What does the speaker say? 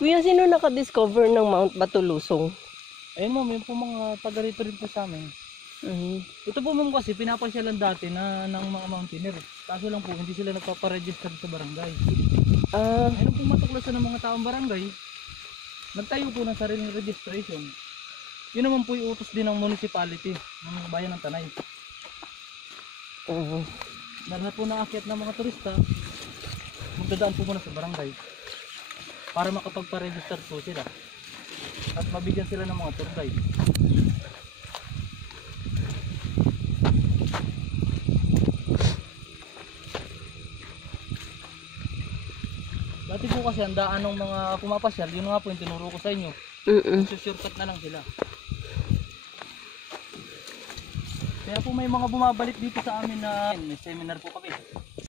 Kuya, sino naka-discover ng Mount Batulusong? Ayun ma'am, yun po mga taga rito rin po sa amin. Ito po ma'am kasi pinapasyalan dati ng mga mountaineer. Kaso lang po, hindi sila nagpaparegister sa barangay. Ayun po matuklasan ng mga taong barangay, nagtayo po ng sariling registration. Yun naman po yung utos din ng municipality, ng bayan ng Tanay. Na lahat po naakyat ng mga turista, magdadaan po muna sa barangay para makapagpa-register po sila at mabigyan sila ng mga tour guide. Dati po kasi ang daan ng mga pumapasyal, yun nga po yung tinuro ko sa inyo. Shortcut na lang sila. Kaya po may mga bumabalik dito sa amin na may seminar po kami.